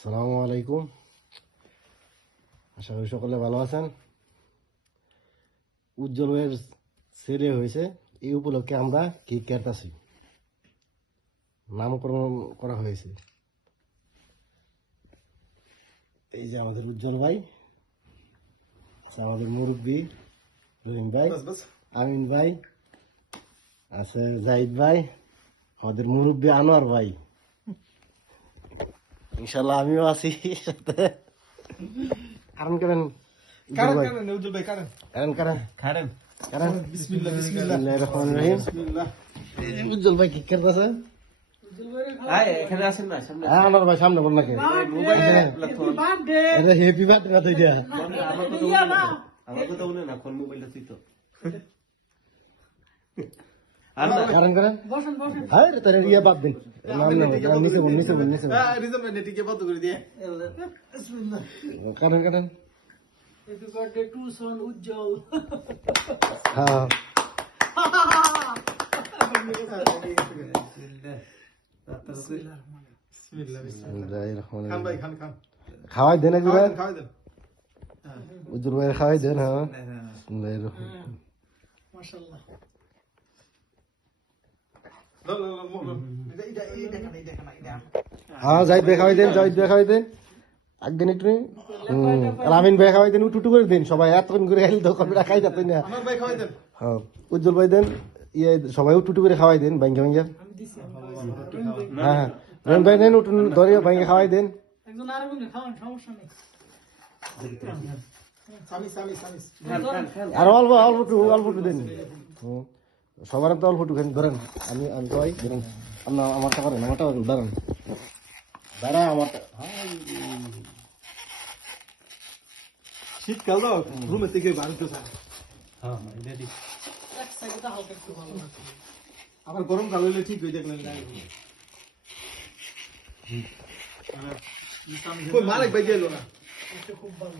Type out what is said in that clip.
আসসালামু আলাইকুম, আশা করি সকলে ভালো আছেন। উজ্জ্বল ভাইয়ের ছেলে হয়েছে, এই উপলক্ষে আমরা কেক কাটতেছি, নামকরণ করা হয়েছে। এই যে আমাদের উজ্জ্বল ভাই, আছে আমাদের মুরব্বী রহিম ভাই, আমিন ভাই, আছে জাহিদ ভাই, আমাদের মুরব্বী আনোয়ার ভাই, ইনশাল্লাহ আমিও আছি সাথে। কারণ করেন উজ্জ্বল ভাই কি করতেছে? আমার ভাই সামনে বল নাকি হ্যাপি বার্থডে কারণ করেন তার ইয়ে বাদ দিন, নিচে বল নিচে বল নিচে কারণ কারণ Happy birthday to son Ujjwal. হ্যাঁ খাওয়াই দেন একবার, উজ্জ্বল ভাইয়ের খাওয়াই দেন। হ্যাঁ Mashallah. হ্যাঁ জাহিদ ভাই খাওয়াই দেন, জাহিদ ভাই খাওয়াই দেন, একদিন একটু আমিন ভাই খাওয়াই দেন, উঠু করে দিন সবাই, এতক্ষণ করে খাইলে তো কবে খাই যাতেন না। হ্যাঁ উজ্জ্বল ভাই দেন, ইয়ে সবাই উঠু করে খাওয়াই দেন ভাঙ্গা ভাঙ্গা। হ্যাঁ হ্যাঁ রহিম ভাই দেন, উঠুন ধরে ভাঙ্গা খাওয়াই দেন। আর অল্প অল্প একটু দেন, সবার তো অল্প একটু ধরেন। আমি আমি খাওয়াই ধরেন, আপনার আমারটা করেন, আমারটা দাঁড়ান দাঁড়া আমারটা। শীতকাল তো রুমে থেকে বাড়িতে আবার গরম কাল হইলে ঠিক হয়ে দেখলেন মালিক ভাই গেল না খুব ভালো।